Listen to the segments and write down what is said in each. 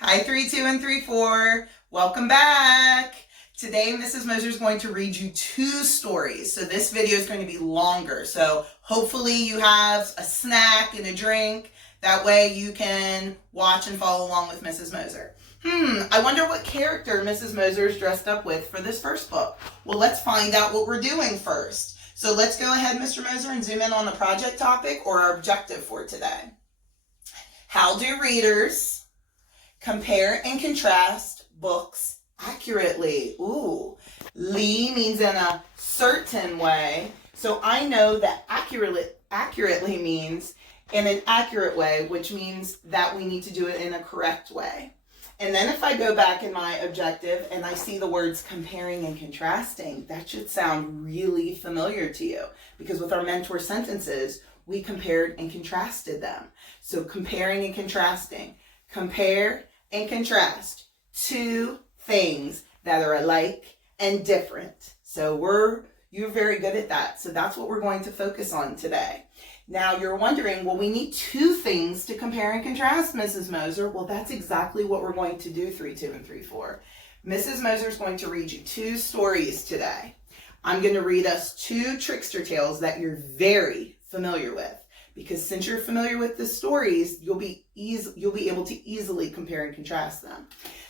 Hi, 3-2 and 3-4. Welcome back. Today, Mrs. Moser is going to read you 2 stories. So this video is going to be longer. So hopefully you have a snack and a drink. That way you can watch and follow along with Mrs. Moser. I wonder what character Mrs. Moser is dressed up with for this first book. Well, let's find out what we're doing first. So let's go ahead, Mr. Moser, and zoom in on the project topic or our objective for today. How do readers compare and contrast books accurately? Ooh, Lee means in a certain way. So I know that accurately means in an accurate way, which means that we need to do it in a correct way. And then if I go back in my objective and I see the words comparing and contrasting, that should sound really familiar to you, because with our mentor sentences, we compared and contrasted them. So comparing and contrasting. Compare and contrast 2 things that are alike and different. So you're very good at that. So that's what we're going to focus on today. Now you're wondering, well, we need 2 things to compare and contrast, Mrs. Moser. Well, that's exactly what we're going to do, 3-2 and 3-4. Mrs. Moser is going to read you 2 stories today. I'm going to read us 2 trickster tales that you're very familiar with, because since you're familiar with the stories, you'll be able to easily compare and contrast them.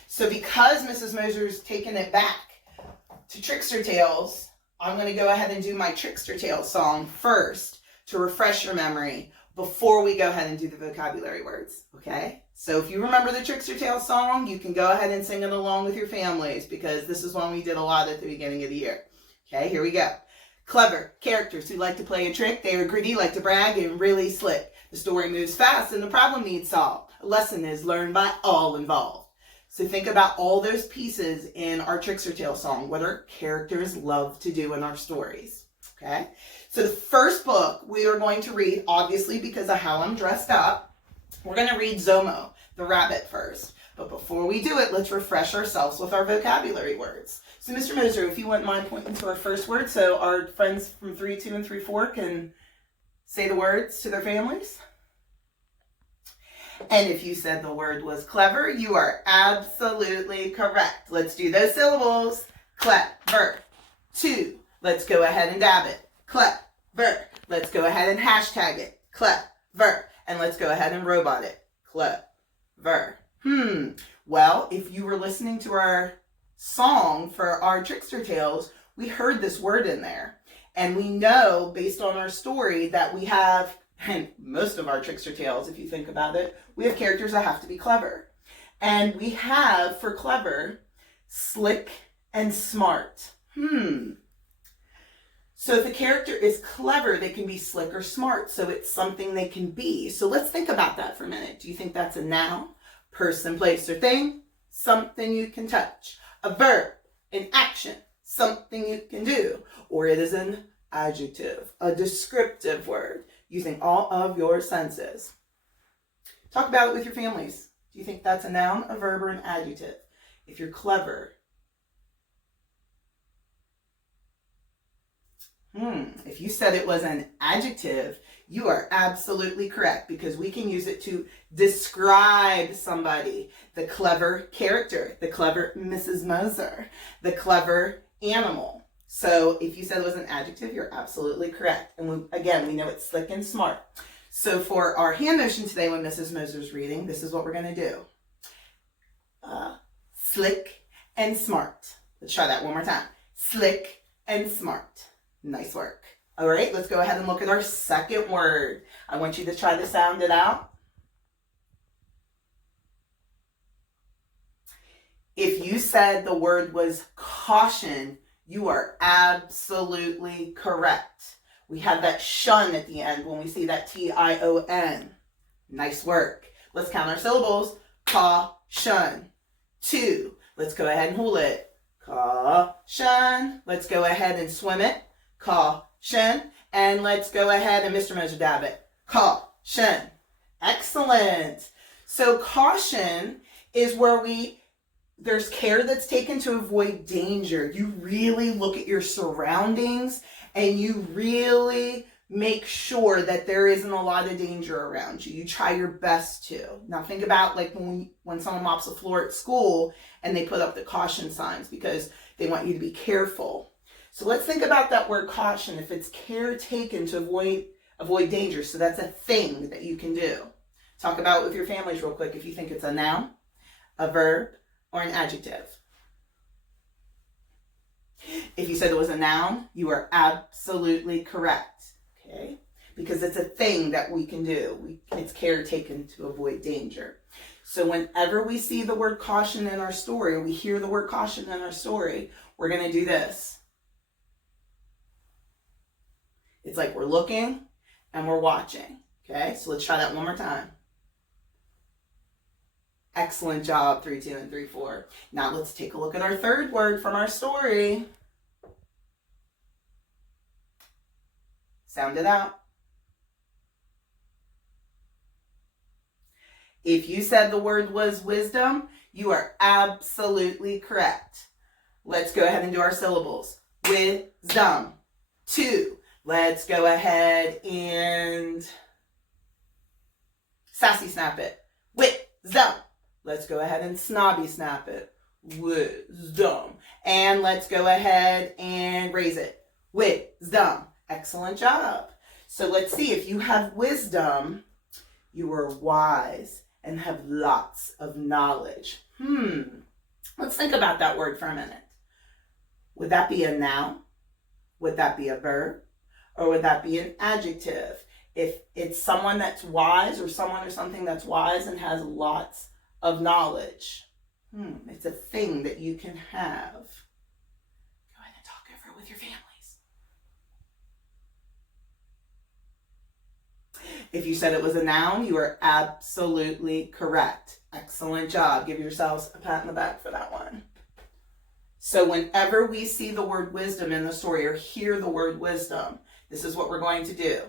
So because Mrs. Moser's taken it back to trickster tales, I'm going to go ahead and do my trickster tale song first to refresh your memory before we go ahead and do the vocabulary words, okay? So if you remember the trickster tale song, you can go ahead and sing it along with your families, because this is one we did a lot at the beginning of the year. Okay, here we go. Clever characters who like to play a trick. They are gritty, like to brag, and really slick. The story moves fast and the problem needs solved. A lesson is learned by all involved. So think about all those pieces in our trickster tale song. What our characters love to do in our stories. Okay? So the first book we are going to read, obviously because of how I'm dressed up, we're going to read Zomo the Rabbit first. But before we do it, let's refresh ourselves with our vocabulary words. So Mr. Moser, if you wouldn't mind pointing to our first word so our friends from 3-2 and 3-4 can say the words to their families. And if you said the word was clever, you are absolutely correct. Let's do those syllables. Clever. 2. Let's go ahead and dab it. Clever. Let's go ahead and hashtag it. Clever. And let's go ahead and robot it. Clever. Well, if you were listening to our song for our trickster tales, we heard this word in there. And we know, based on our story, that we have, and most of our trickster tales, if you think about it, we have characters that have to be clever. And we have, for clever, slick and smart. So if a character is clever, they can be slick or smart. So it's something they can be. So let's think about that for a minute. Do you think that's a noun, person, place, or thing? Something you can touch. A verb, an action, something you can do. Or it is an adjective, a descriptive word, using all of your senses. Talk about it with your families. Do you think that's a noun, a verb, or an adjective? If you're clever. If you said it was an adjective, you are absolutely correct, because we can use it to describe somebody. The clever character, the clever Mrs. Moser, the clever animal. So if you said it was an adjective, you're absolutely correct. And again, we know it's slick and smart. So for our hand motion today, when Mrs. Moser's reading, this is what we're going to do. Slick and smart. Let's try that one more time. Slick and smart. Nice work. All right, let's go ahead and look at our second word. I want you to try to sound it out. If you said the word was caution, you are absolutely correct. We have that shun at the end when we see that T-I-O-N. Nice work. Let's count our syllables. Caution. 2. Let's go ahead and hold it. Caution. Let's go ahead and swim it. Caution. And let's go ahead and Mr. Moser dab it. Caution. Excellent. So caution is where there's care that's taken to avoid danger. You really look at your surroundings and you really make sure that there isn't a lot of danger around you. You try your best to. Now think about like when someone mops the floor at school and they put up the caution signs because they want you to be careful. So let's think about that word caution. If it's care taken to avoid danger. So that's a thing that you can do. Talk about it with your families real quick if you think it's a noun, a verb, or an adjective. If you said it was a noun, you are absolutely correct. Okay? Because it's a thing that we can do. It's care taken to avoid danger. So whenever we see the word caution in our story, or we hear the word caution in our story, we're going to do this. It's like we're looking and we're watching. Okay? So let's try that one more time. Excellent job, 3-2 and 3-4. Now let's take a look at our third word from our story. Sound it out. If you said the word was wisdom, you are absolutely correct. Let's go ahead and do our syllables. Wisdom. 2. Let's go ahead and sassy snap it. Wisdom. Let's go ahead and snobby snap it. Wisdom. And let's go ahead and raise it. Wisdom. Excellent job. So let's see, if you have wisdom, you are wise and have lots of knowledge. Let's think about that word for a minute. Would that be a noun? Would that be a verb? Or would that be an adjective? If it's someone that's wise, or someone or something that's wise and has lots of knowledge. It's a thing that you can have. Go ahead and talk over it with your families. If you said it was a noun, you are absolutely correct. Excellent job. Give yourselves a pat on the back for that one. So whenever we see the word wisdom in the story, or hear the word wisdom, this is what we're going to do.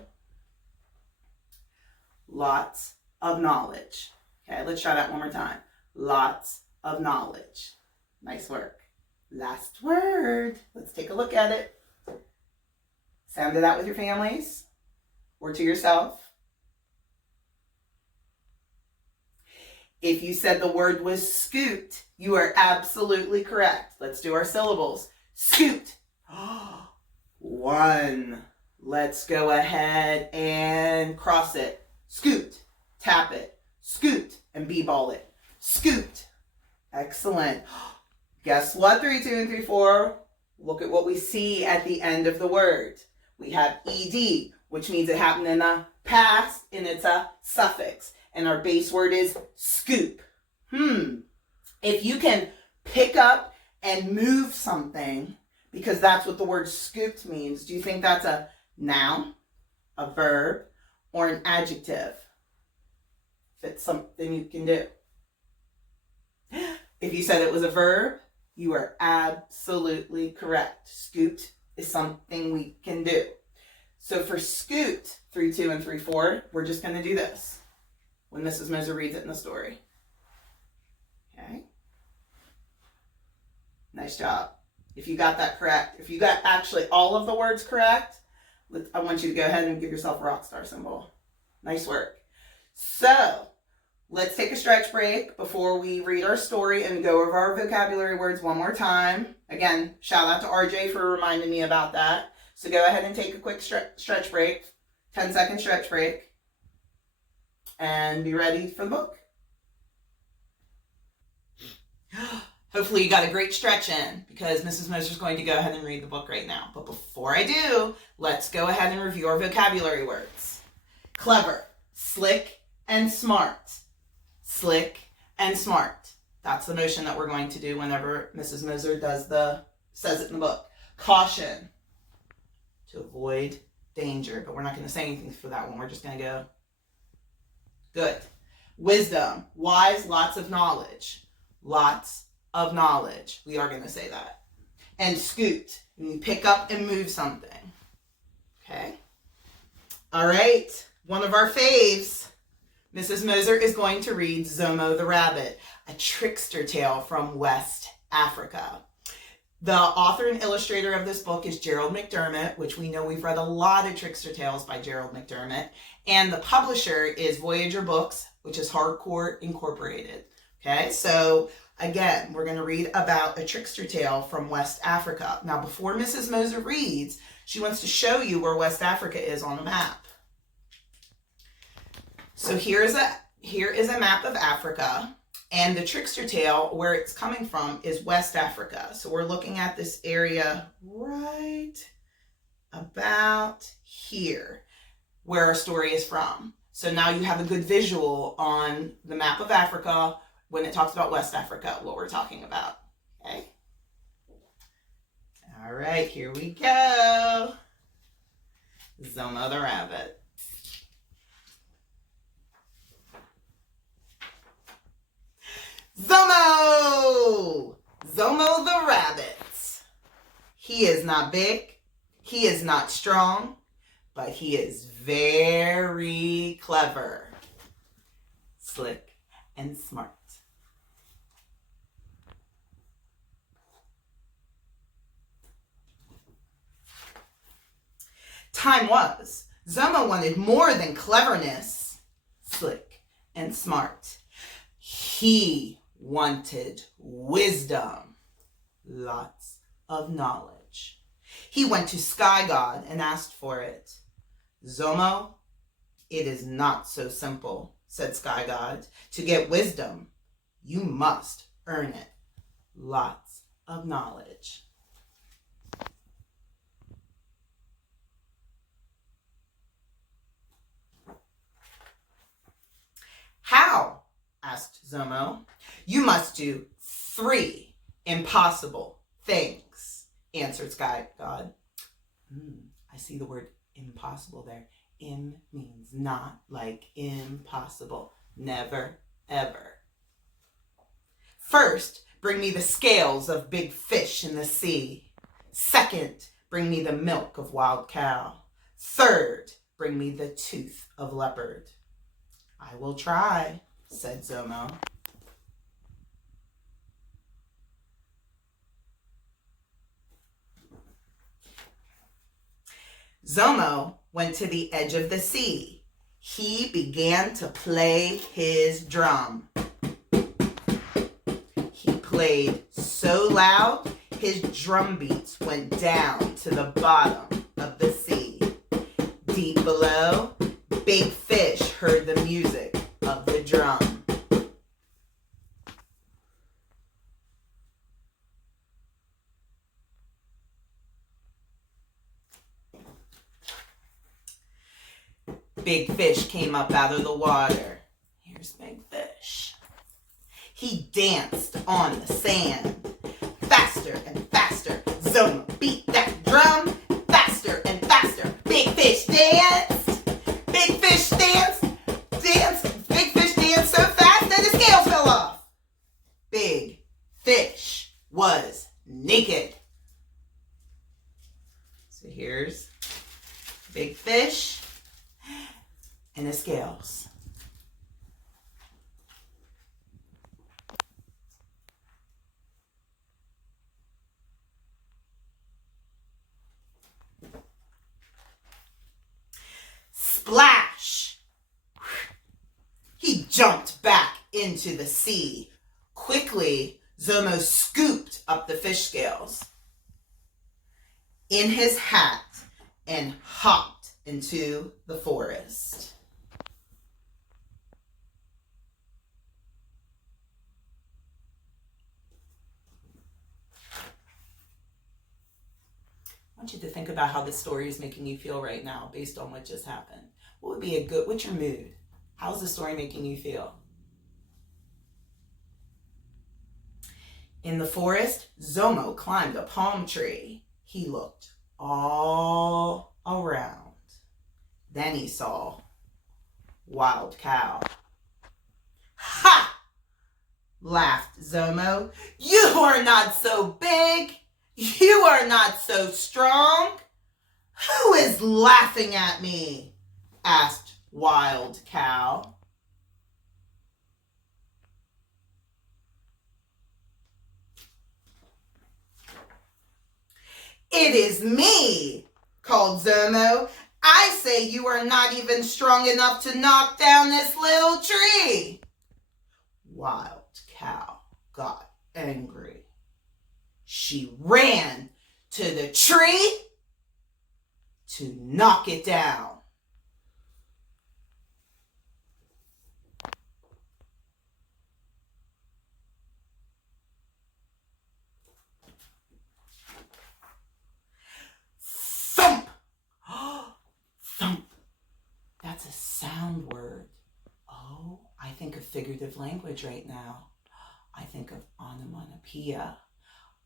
Lots of knowledge. Okay, let's try that one more time. Lots of knowledge. Nice work. Last word. Let's take a look at it. Sound it out with your families or to yourself. If you said the word was scooped, you are absolutely correct. Let's do our syllables. Scooped. 1. Let's go ahead and cross it. Scooped. Tap it. Scooped. And b-ball it. Scooped. Excellent. Guess what, 3-2 and 3-4? Look at what we see at the end of the word. We have ed, which means it happened in the past, and it's a suffix. And our base word is scoop. If you can pick up and move something, because that's what the word scooped means, do you think that's a noun, a verb, or an adjective? If it's something you can do. If you said it was a verb, you are absolutely correct. Scooped is something we can do. So for scooped, 3-2 and 3-4, we're just going to do this when Mrs. Moser reads it in the story. Okay? Nice job. If you got that correct, if you got actually all of the words correct, I want you to go ahead and give yourself a rock star symbol. Nice work. So, let's take a stretch break before we read our story and go over our vocabulary words one more time. Again, shout out to RJ for reminding me about that. So go ahead and take a quick stretch break, 10-second stretch break, and be ready for the book. Hopefully you got a great stretch in, because Mrs. Moser is going to go ahead and read the book right now. But before I do, let's go ahead and review our vocabulary words. Clever, slick, and smart. Slick and smart. That's the motion that we're going to do whenever Mrs. Moser says it in the book. Caution, to avoid danger. But we're not going to say anything for that one. We're just going to go. Good. Wisdom, wise, lots of knowledge. Lots of knowledge. We are going to say that. And scoot, you pick up and move something. Okay. All right. One of our faves. Mrs. Moser is going to read Zomo the Rabbit, a trickster tale from West Africa. The author and illustrator of this book is Gerald McDermott, which we know we've read a lot of Trickster tales by Gerald McDermott. And the publisher is Voyager Books, which is Hardcore Incorporated. Okay, so again, we're going to read about a Trickster tale from West Africa. Now, before Mrs. Moser reads, she wants to show you where West Africa is on the map. So here is a map of Africa. And the Trickster tale, where it's coming from, is West Africa. So we're looking at this area right about here, where our story is from. So now you have a good visual on the map of Africa when it talks about West Africa, what we're talking about. Okay? All right, here we go. Zomo the Rabbit. Zomo! Zomo the Rabbit. He is not big, he is not strong, but he is very clever, slick, and smart. Time was, Zomo wanted more than cleverness, slick, and smart. He wanted wisdom, lots of knowledge. He went to Sky God and asked for it. Zomo, it is not so simple, said Sky God. To get wisdom, you must earn it. Lots of knowledge. How? Asked Zomo. You must do 3 impossible things, answered Sky God. I see the word impossible there. Im means not, like impossible. Never, ever. First, bring me the scales of big fish in the sea. Second, bring me the milk of wild cow. Third, bring me the tooth of leopard. I will try, said Zomo. Zomo went to the edge of the sea. He began to play his drum. He played so loud, his drum beats went down to the bottom of the sea. Deep below, big fish heard the music of the drum. Big Fish came up out of the water. Here's Big Fish. He danced on the sand. Faster and faster, Zomo beat that drum. Faster and faster, Big Fish danced. Big Fish danced. Big Fish danced so fast that his scales fell off. Big Fish was naked. So here's Big Fish and the scales. Splash! He jumped back into the sea. Quickly, Zomo scooped up the fish scales in his hat and hopped into the forest. I want you to think about how this story is making you feel right now based on what just happened. What would be what's your mood? How's the story making you feel? In the forest, Zomo climbed a palm tree. He looked all around. Then he saw Wild Cow. Ha! Laughed Zomo. You are not so big. You are not so strong. Who is laughing at me? Asked Wild Cow. "It is me," called Zomo. "I say you are not even strong enough to knock down this little tree." Wild Cow got angry. She ran to the tree to knock it down. Thump! Thump. That's a sound word. Oh, I think of figurative language right now. I think of onomatopoeia.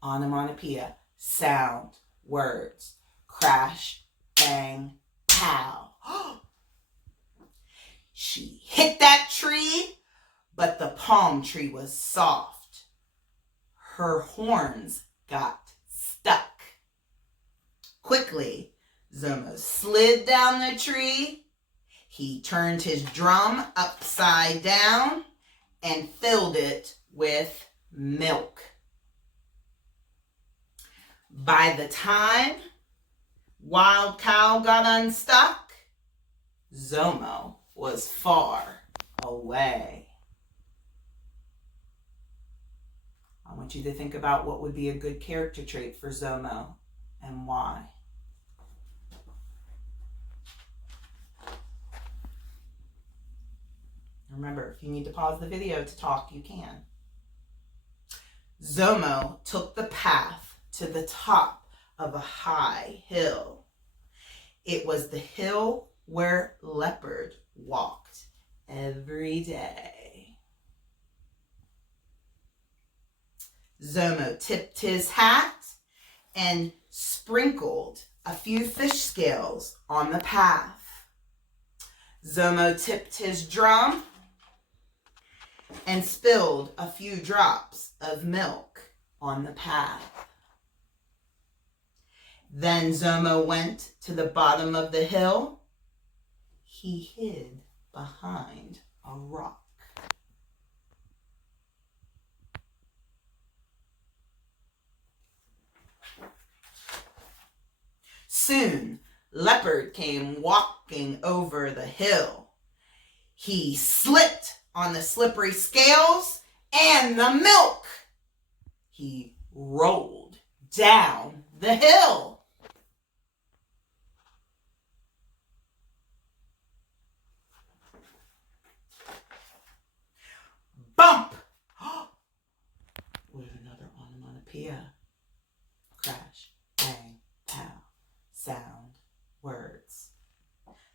Onomatopoeia, sound, words. Crash, bang, pow. She hit that tree, but the palm tree was soft. Her horns got stuck. Quickly, Zomo slid down the tree. He turned his drum upside down and filled it with milk. By the time Wild Cow got unstuck, Zomo was far away. I want you to think about what would be a good character trait for Zomo and why. Remember, if you need to pause the video to talk, you can. Zomo took the path to the top of a high hill. It was the hill where Leopard walked every day. Zomo tipped his hat and sprinkled a few fish scales on the path. Zomo tipped his drum and spilled a few drops of milk on the path. Then Zomo went to the bottom of the hill. He hid behind a rock. Soon, Leopard came walking over the hill. He slipped on the slippery scales and the milk. He rolled down the hill. Bump! With another onomatopoeia. Crash, bang, pow. Sound, words.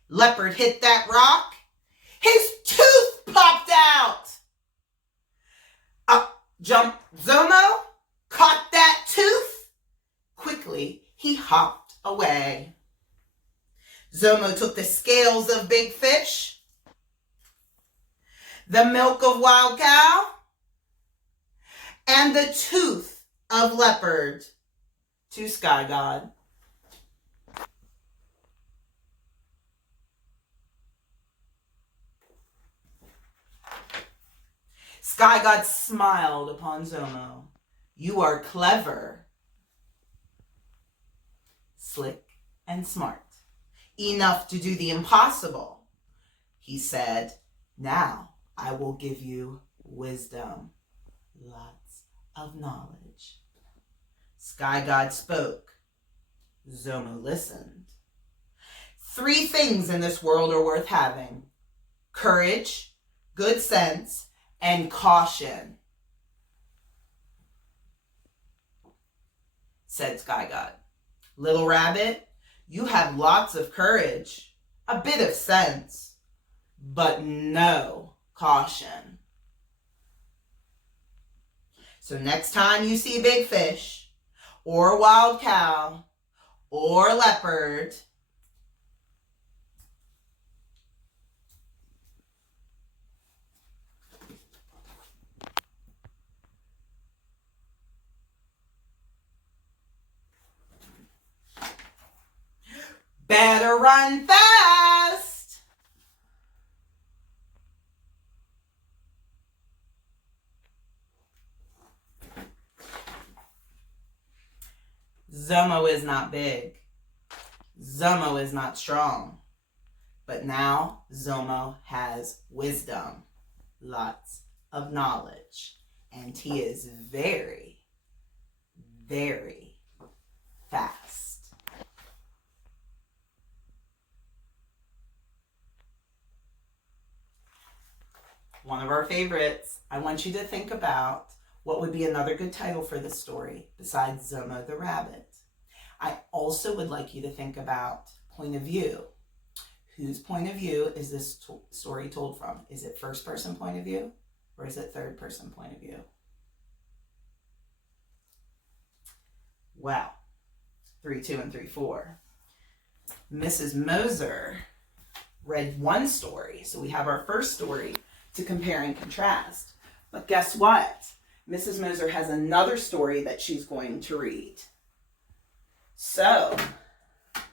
Leopard hit that rock. His tooth popped out. Up jumped Zomo, caught that tooth. Quickly, he hopped away. Zomo took the scales of big fish, the milk of Wild Cow, and the tooth of Leopard to Sky God. Sky God smiled upon Zomo. "You are clever, slick, and smart. Enough to do the impossible," he said. "Now I will give you wisdom, lots of knowledge." Sky God spoke. Zomo listened. 3 things in this world are worth having: courage, good sense, and caution, said Sky God. "Little rabbit, you have lots of courage, a bit of sense, but no caution. So next time you see a big fish, or a wild cow, or a leopard, better run fast." Zomo is not big. Zomo is not strong. But now Zomo has wisdom, lots of knowledge, and he is very, very fast. One of our favorites. I want you to think about what would be another good title for this story besides Zomo the Rabbit. I also would like you to think about point of view. Whose point of view is this story told from? Is it first person point of view or is it third person point of view? Well, 3, 2, and 3, 4. Mrs. Moser read one story. So we have our first story to compare and contrast. But guess what? Mrs. Moser has another story that she's going to read. So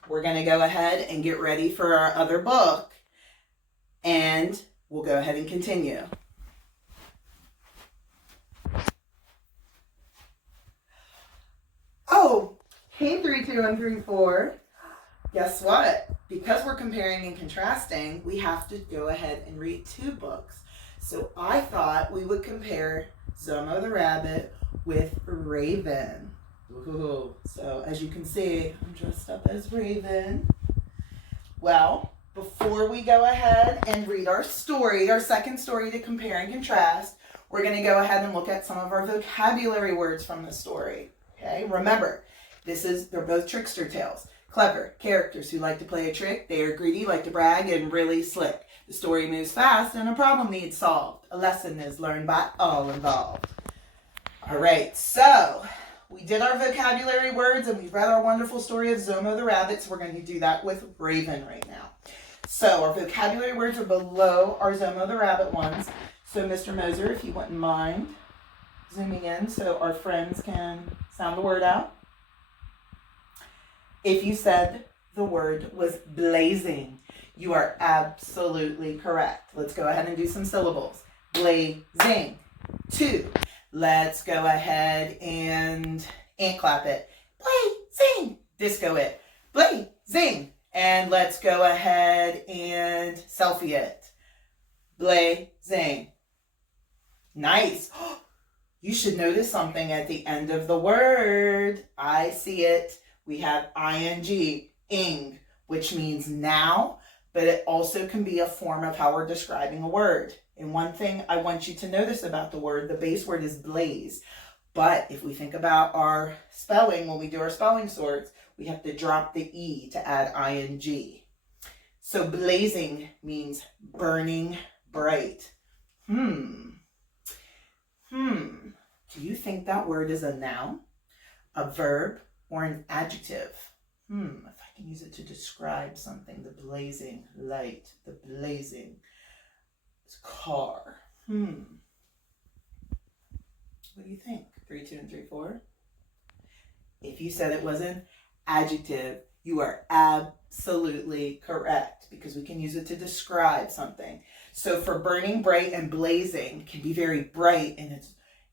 we're going to go ahead and get ready for our other book, and we'll go ahead and continue. Oh, hey 3, 2, and 3, 4. Guess what? Because we're comparing and contrasting, we have to go ahead and read 2 books. So I thought we would compare Zomo the Rabbit with Raven. Ooh. So as you can see, I'm dressed up as Raven. Well, before we go ahead and read our story, our second story to compare and contrast, we're going to go ahead and look at some of our vocabulary words from the story. Okay, remember, they're both trickster tales. Clever characters who like to play a trick. They are greedy, like to brag, and really slick. The story moves fast and a problem needs solved. A lesson is learned by all involved. All right, so we did our vocabulary words and we've read our wonderful story of Zomo the Rabbit, so we're going to do that with Raven right now. So our vocabulary words are below our Zomo the Rabbit ones. So Mr. Moser, if you wouldn't mind zooming in so our friends can sound the word out. If you said the word was blazing, you are absolutely correct. Let's go ahead and do some syllables. Blazing. 2. Let's go ahead and ant clap it. Blazing. Disco it. Blazing. And let's go ahead and selfie it. Blazing. Nice. You should notice something at the end of the word. I see it. We have ing, ing, which means now, but it also can be a form of how we're describing a word. And one thing I want you to notice about the word, the base word is blaze. But if we think about our spelling, when we do our spelling sorts, we have to drop the E to add ing. So blazing means burning bright. Do you think that word is a noun, a verb, or an adjective? If I can use it to describe something, the blazing light, the blazing car. What do you think? 3, 2, and 3, 4. If you said it was an adjective, you are absolutely correct because we can use it to describe something. So for burning bright and blazing, it can be very bright, and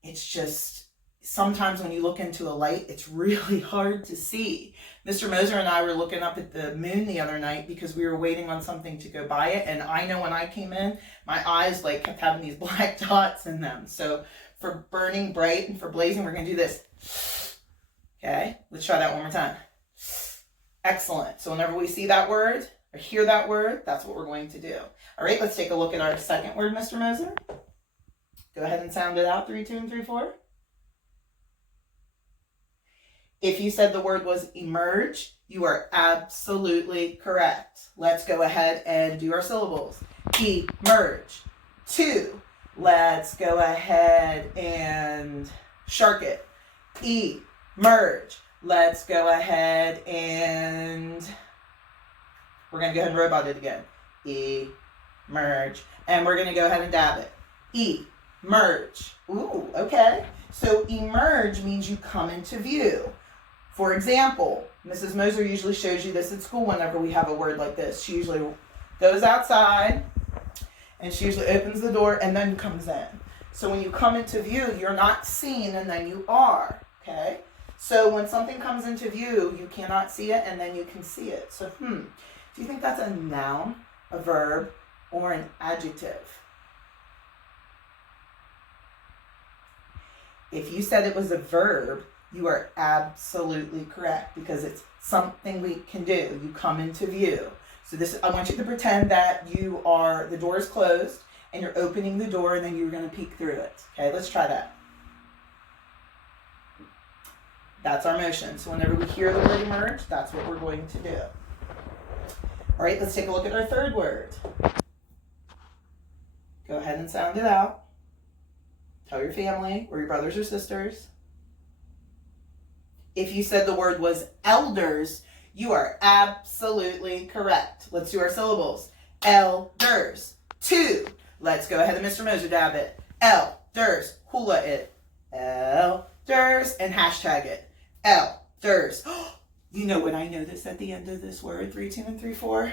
it's just sometimes when you look into a light, it's really hard to see. Mr. Moser and I were looking up at the moon the other night because we were waiting on something to go by it. And I know when I came in, my eyes kept having these black dots in them. So for burning bright and for blazing, we're going to do this. Okay, let's try that one more time. Excellent. So whenever we see that word or hear that word, that's what we're going to do. All right, let's take a look at our second word, Mr. Moser. Go ahead and sound it out. 3, 2, and 3, 4. If you said the word was emerge, you are absolutely correct. Let's go ahead and do our syllables. Emerge. 2. Let's go ahead and shark it. Emerge. Let's go ahead and we're going to go ahead and robot it again. Emerge. And we're going to go ahead and dab it. Emerge. Ooh, okay. So emerge means you come into view. For example, Mrs. Moser usually shows you this at school whenever we have a word like this. She usually goes outside and she usually opens the door and then comes in. So when you come into view, you're not seen and then you are, okay? So when something comes into view, you cannot see it and then you can see it. So, do you think that's a noun, a verb, or an adjective? If you said it was a verb, you are absolutely correct because it's something we can do. You come into view. So I want you to pretend that the door is closed and you're opening the door and then you're going to peek through it. Okay, let's try that. That's our motion. So whenever we hear the word emerge, that's what we're going to do. All right, let's take a look at our third word. Go ahead and sound it out. Tell your family or your brothers or sisters. If you said the word was elders, you are absolutely correct. Let's do our syllables. Elders. 2. Let's go ahead and Mr. Moser dab it. Elders. Hula it. Elders. And hashtag it. Elders. You know what I noticed at the end of this word? 3, 2, and 3, 4.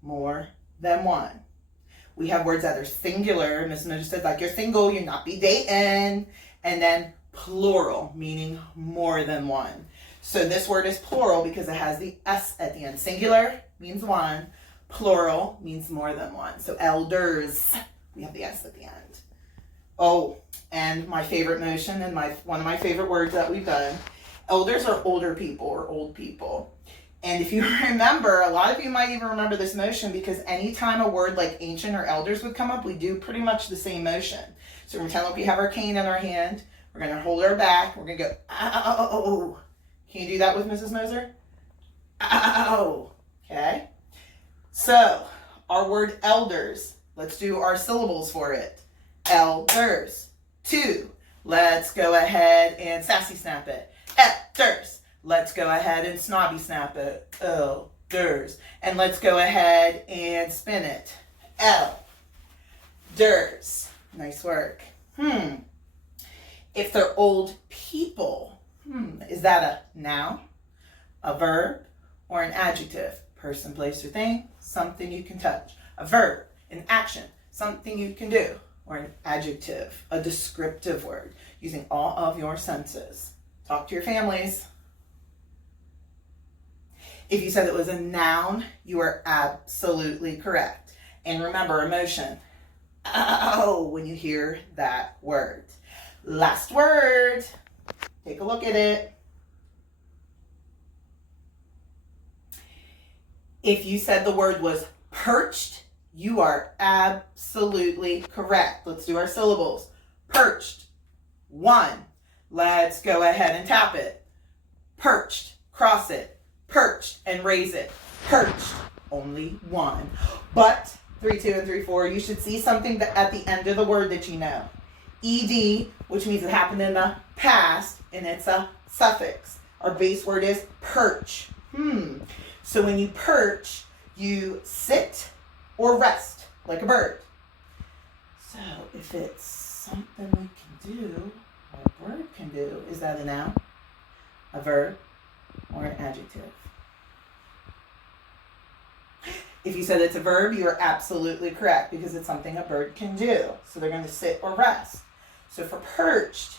More than one. We have words that are singular. Miss Moser says, like you're single, you're not be dating. And then plural, meaning more than one. So this word is plural because it has the S at the end. Singular means one. Plural means more than one. So elders, we have the S at the end. Oh, and my favorite motion and one of my favorite words that we've done. Elders are older people or old people. And if you remember, a lot of you might even remember this motion because anytime a word like ancient or elders would come up, we do pretty much the same motion. So we're going to pretend like we have our cane in our hand. We're going to hold our back. We're going to go, ow. Can you do that with Mrs. Moser? Ow. Okay. So our word elders, let's do our syllables for it. Elders. 2. Let's go ahead and sassy snap it. Elders. Let's go ahead and snobby snap it. Elders. And let's go ahead and spin it. Elders. Nice work. If they're old people, is that a noun, a verb, or an adjective? Person, place, or thing, something you can touch. A verb, an action, something you can do. Or an adjective, a descriptive word, using all of your senses. Talk to your families. If you said it was a noun, you are absolutely correct. And remember, emotion. When you hear that word. Last word. Take a look at it. If you said the word was perched, you are absolutely correct. Let's do our syllables. Perched. 1. Let's go ahead and tap it. Perched. Cross it. Perched and raise it. Perched. Only 1. But 3, 2, and 3, 4, you should see something at the end of the word that you know. ED, which means it happened in the past, and it's a suffix. Our base word is perch. So when you perch, you sit or rest like a bird. So if it's something we can do, or a bird can do, is that a noun, a verb, or an adjective? If you said it's a verb, you are absolutely correct because it's something a bird can do. So they're going to sit or rest. So for perched,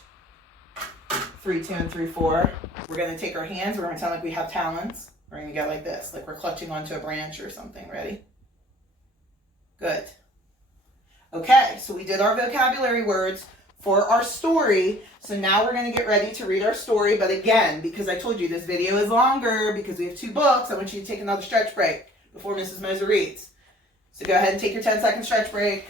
3, 2, and 3, 4, we're going to take our hands. We're going to sound like we have talons. We're going to go like this, like we're clutching onto a branch or something. Ready? Good. Okay, so we did our vocabulary words for our story. So now we're going to get ready to read our story. But again, because I told you this video is longer because we have 2 books, I want you to take another stretch break before Mrs. Moser reads. So go ahead and take your 10-second stretch break.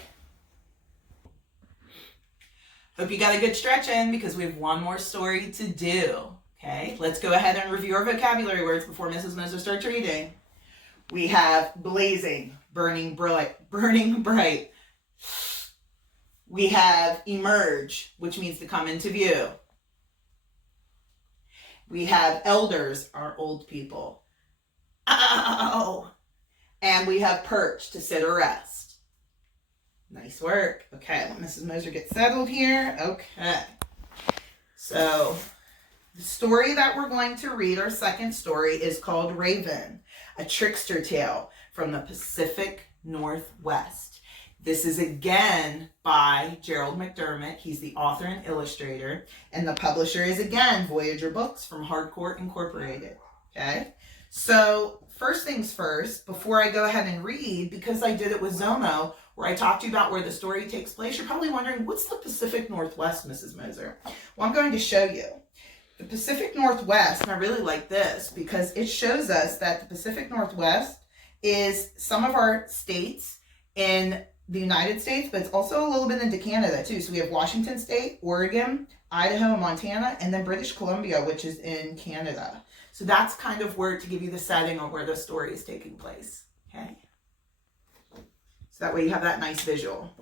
Hope you got a good stretch in because we have one more story to do. Okay, let's go ahead and review our vocabulary words before Mrs. Moser starts reading. We have blazing, burning bright. We have emerge, which means to come into view. We have elders, our old people. Ow! And we have perch, to sit or rest. Nice work. Okay, let Mrs. Moser get settled here. Okay. So the story that we're going to read, our second story, is called Raven, a trickster tale from the Pacific Northwest. This is again by Gerald McDermott. He's the author and illustrator. And the publisher is again Voyager Books from Hardcourt Incorporated. Okay? So first things first, before I go ahead and read, because I did it with Zomo, where I talked to you about where the story takes place, you're probably wondering, what's the Pacific Northwest, Mrs. Moser? Well, I'm going to show you. The Pacific Northwest, and I really like this because it shows us that the Pacific Northwest is some of our states in the United States, but it's also a little bit into Canada too. So we have Washington State, Oregon, Idaho, and Montana, and then British Columbia, which is in Canada. So that's kind of where, to give you the setting of where the story is taking place. Okay. So that way you have that nice visual.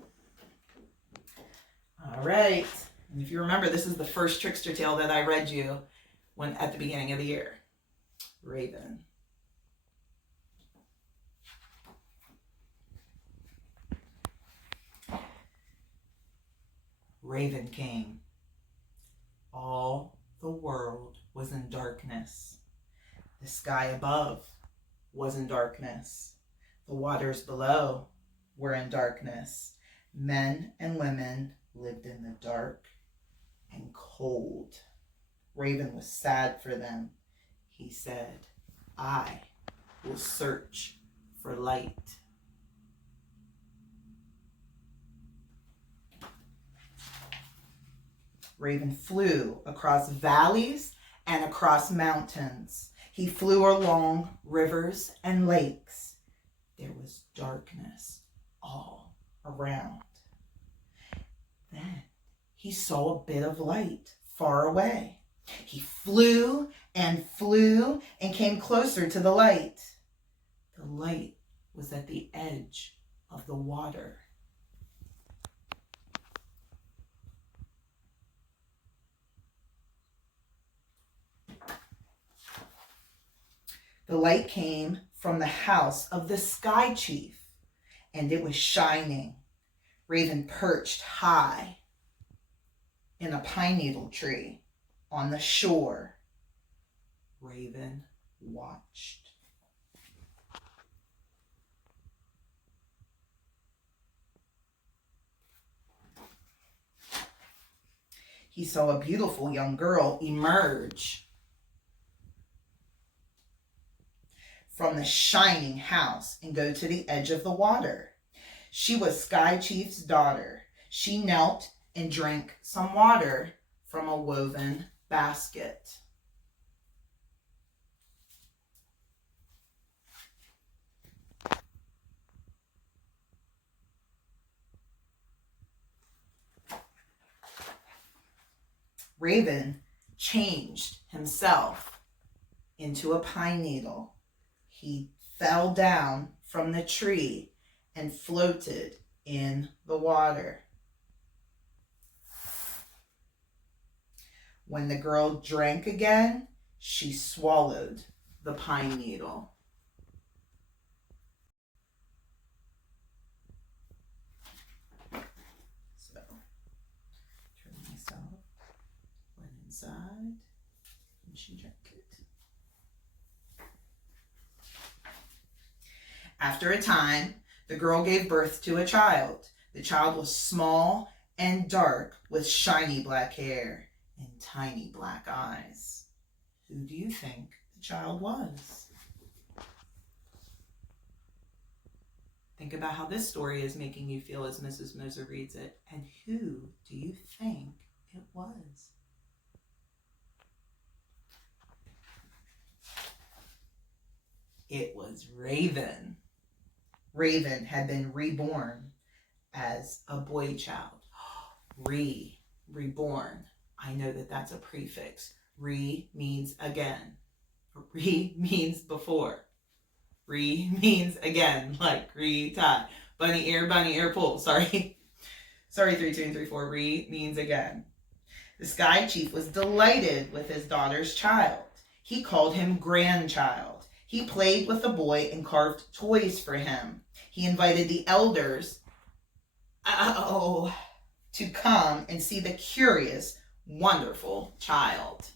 All right. And if you remember, this is the first Trickster tale that I read you at the beginning of the year. Raven. Raven came. All the world was in darkness. The sky above was in darkness. The waters below were in darkness. Men and women lived in the dark and cold. Raven was sad for them. He said, I will search for light. Raven flew across valleys and across mountains. He flew along rivers and lakes. There was darkness all around. Then he saw a bit of light far away. He flew and came closer to the light. The light was at the edge of the water. The light came from the house of the Sky Chief, and it was shining. Raven perched high in a pine needle tree on the shore. Raven watched. He saw a beautiful young girl emerge from the shining house and go to the edge of the water. She was Sky Chief's daughter. She knelt and drank some water from a woven basket. Raven changed himself into a pine needle. He fell down from the tree and floated in the water. When the girl drank again, she swallowed the pine needle. So, turn myself, went inside, and she drank it. After a time, the girl gave birth to a child. The child was small and dark with shiny black hair and tiny black eyes. Who do you think the child was? Think about how this story is making you feel as Mrs. Moser reads it. And who do you think it was? It was Raven. Raven had been reborn as a boy child. Reborn. I know that that's a prefix. Means again. Means before. Means again, like retie. Bunny ear, pull. Sorry, 3, 2, and 3, 4. Means again. The Sky Chief was delighted with his daughter's child. He called him grandchild. He played with the boy and carved toys for him. He invited the elders to come and see the curious, wonderful child.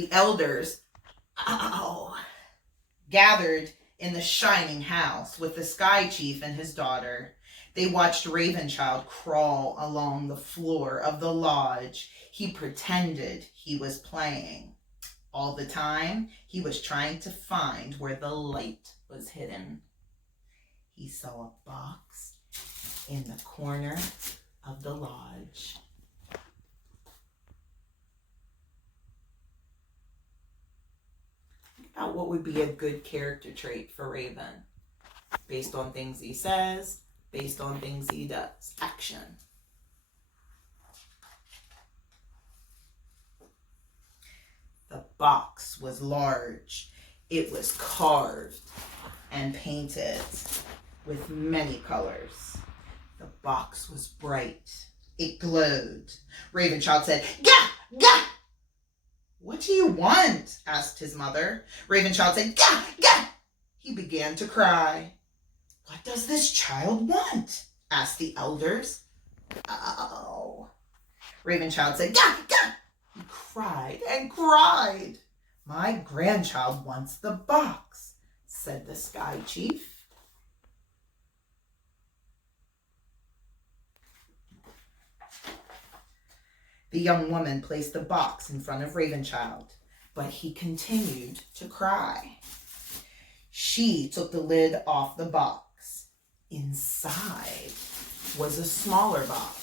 The elders, gathered in the shining house with the Sky Chief and his daughter. They watched Ravenchild crawl along the floor of the lodge. He pretended he was playing. All the time, he was trying to find where the light was hidden. He saw a box in the corner of the lodge. Think about what would be a good character trait for Raven, based on things he says, based on things he does. Action. The box was large. It was carved and painted with many colors. The box was bright. It glowed. Ravenchild said, "Gah! Gah!" "What do you want?" asked his mother. Ravenchild said, "Gah! Gah!" He began to cry. "What does this child want?" asked the elders. "Oh." Ravenchild said, "Gah! Gah!" He cried and cried. "My grandchild wants the box," said the Sky Chief. The young woman placed the box in front of Ravenchild, but he continued to cry. She took the lid off the box. Inside was a smaller box.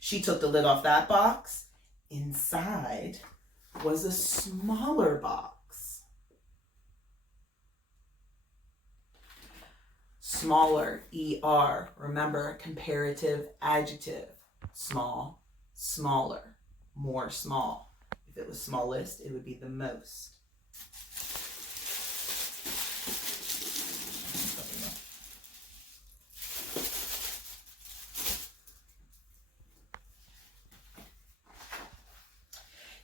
She took the lid off that box. Inside was a smaller box. Smaller, ER. Remember, comparative adjective. Small, smaller, more small. If it was smallest, it would be the most.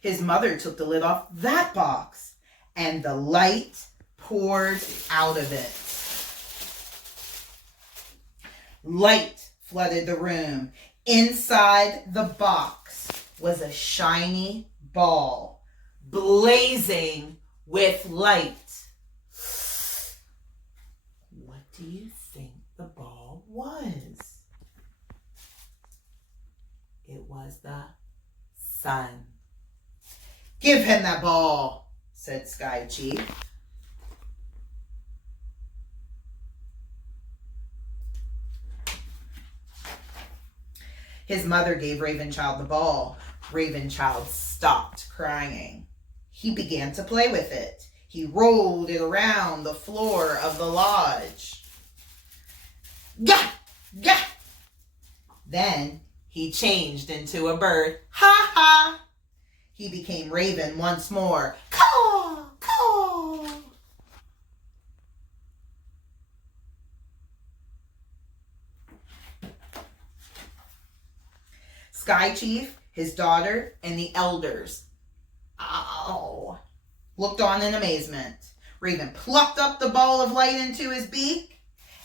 His mother took the lid off that box, and the light poured out of it. Light flooded the room. Inside the box was a shiny ball, blazing with light. What do you think the ball was? It was the sun. "Give him that ball," said Sky Chief. His mother gave Ravenchild the ball. Ravenchild stopped crying. He began to play with it. He rolled it around the floor of the lodge. Gah! Gah! Then he changed into a bird. Ha ha! He became Raven once more. Caw! Caw! Sky Chief, his daughter, and the elders, looked on in amazement. Raven plucked up the ball of light into his beak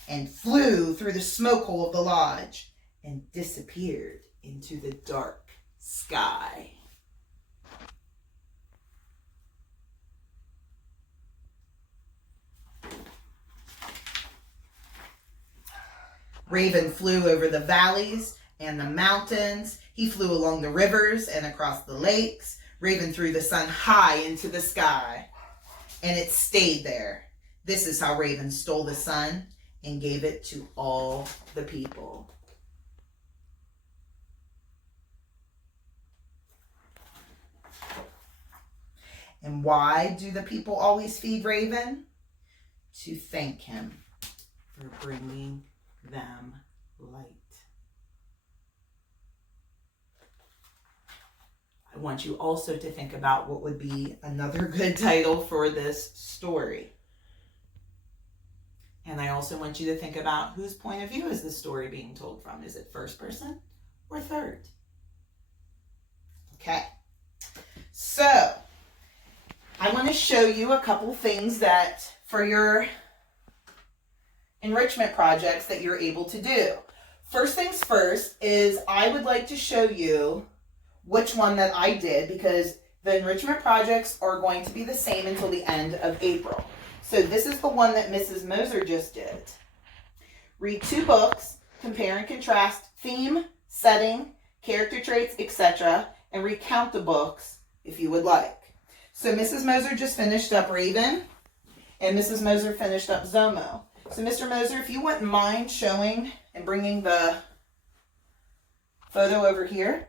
and flew through the smoke hole of the lodge and disappeared into the dark sky. Raven flew over the valleys and the mountains. He flew along the rivers and across the lakes. Raven threw the sun high into the sky, and it stayed there. This is how Raven stole the sun and gave it to all the people. And why do the people always feed Raven? To thank him for bringing them light. I want you also to think about what would be another good title for this story. And I also want you to think about whose point of view is the story being told from. Is it first person or third? Okay. So, I want to show you a couple things that for your enrichment projects that you're able to do. First things first is I would like to show you which one that I did, because the enrichment projects are going to be the same until the end of April. So this is the one that Mrs. Moser just did. Read 2 books, compare and contrast theme, setting, character traits, etc., and recount the books if you would like. So Mrs. Moser just finished up Raven, and Mrs. Moser finished up Zomo. So Mr. Moser, if you wouldn't mind showing and bringing the photo over here.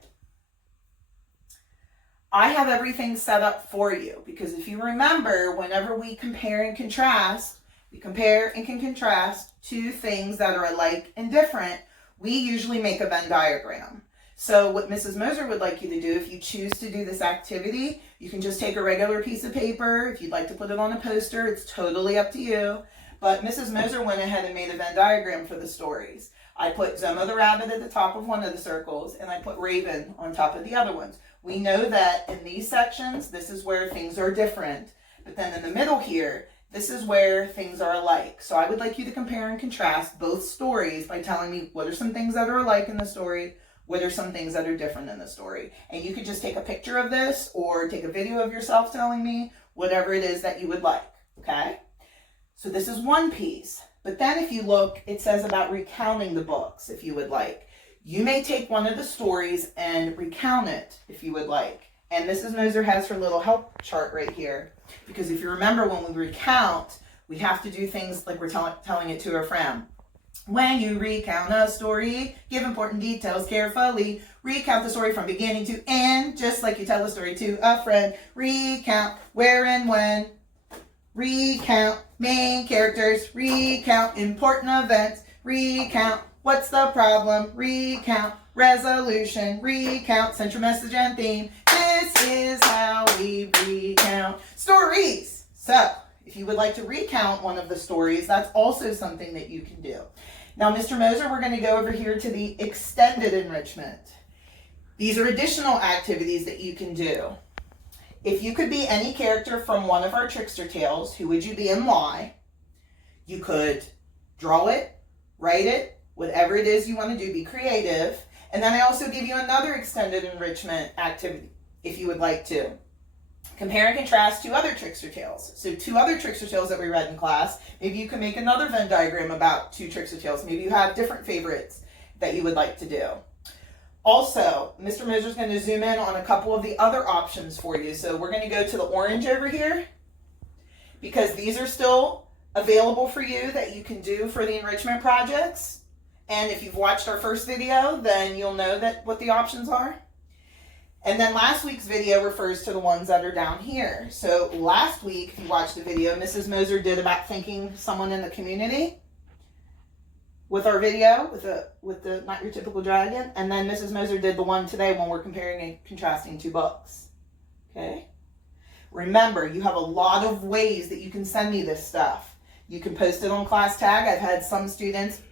I have everything set up for you, because if you remember, whenever we compare and contrast, we compare and can contrast 2 things that are alike and different, we usually make a Venn diagram. So what Mrs. Moser would like you to do, if you choose to do this activity, you can just take a regular piece of paper. If you'd like to put it on a poster, it's totally up to you. But Mrs. Moser went ahead and made a Venn diagram for the stories. I put Zomo the Rabbit at the top of one of the circles, and I put Raven on top of the other ones. We know that in these sections, this is where things are different. But then in the middle here, this is where things are alike. So I would like you to compare and contrast both stories by telling me what are some things that are alike in the story, what are some things that are different in the story. And you could just take a picture of this or take a video of yourself telling me whatever it is that you would like, okay? So this is one piece. But then if you look, it says about recounting the books, if you would like. You may take one of the stories and recount it, if you would like. And Mrs. Moser has her little help chart right here. Because if you remember, when we recount, we have to do things like we're telling it to our friend. When you recount a story, give important details carefully. Recount the story from beginning to end, just like you tell a story to a friend. Recount where and when. Recount main characters. Recount important events. Recount what's the problem. Recount resolution. Recount central message and theme. This is how we recount stories. So, if you would like to recount one of the stories, that's also something that you can do. Now, Mr. Moser, we're going to go over here to the extended enrichment. These are additional activities that you can do. If you could be any character from one of our Trickster tales, who would you be and why? You could draw it, write it, whatever it is you want to do, be creative. And then I also give you another extended enrichment activity, if you would like to. Compare and contrast 2 other Trickster tales. So 2 other Trickster tales that we read in class. Maybe you can make another Venn diagram about 2 Trickster tales. Maybe you have different favorites that you would like to do. Also, Mr. Moser is going to zoom in on a couple of the other options for you. So we're going to go to the orange over here, because these are still available for you that you can do for the enrichment projects. And if you've watched our first video, then you'll know that what the options are. And then last week's video refers to the ones that are down here. So last week, if you watched the video, Mrs. Moser did about thanking someone in the community with our video, with the Not Your Typical Dragon. And then Mrs. Moser did the one today when we're comparing and contrasting 2 books. Okay? Remember, you have a lot of ways that you can send me this stuff. You can post it on class tag. I've had some students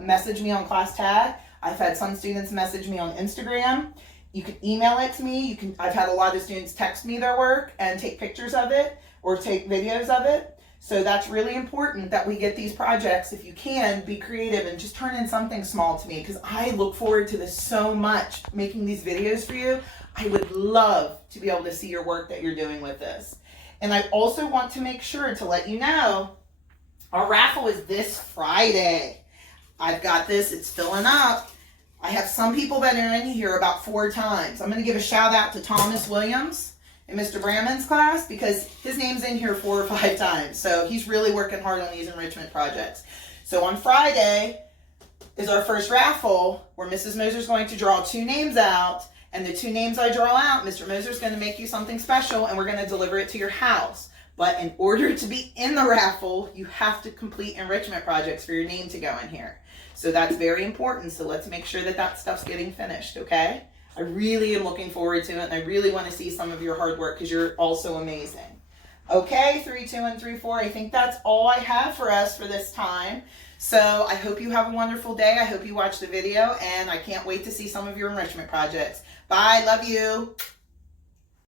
message me on class tag. I've had some students message me on Instagram. You can email it to me. I've had a lot of students text me their work and take pictures of it or take videos of it. So that's really important that we get these projects. If you can, be creative and just turn in something small to me, because I look forward to this so much, making these videos for you. I would love to be able to see your work that you're doing with this. And I also want to make sure to let you know, our raffle is this Friday. I've got this, it's filling up. I have some people that are in here about 4 times. I'm going to give a shout out to Thomas Williams in Mr. Bramman's class, because his name's in here 4 or 5 times. So he's really working hard on these enrichment projects. So on Friday is our first raffle, where Mrs. Moser's going to draw 2 names out. And the 2 names I draw out, Mr. Moser's going to make you something special, and we're going to deliver it to your house. But in order to be in the raffle, you have to complete enrichment projects for your name to go in here. So that's very important. So let's make sure that that stuff's getting finished, okay? I really am looking forward to it, and I really want to see some of your hard work, because you're also amazing. Okay, 3, 2, and 3, 4. I think that's all I have for us for this time. So I hope you have a wonderful day. I hope you watch the video, and I can't wait to see some of your enrichment projects. Bye. Love you.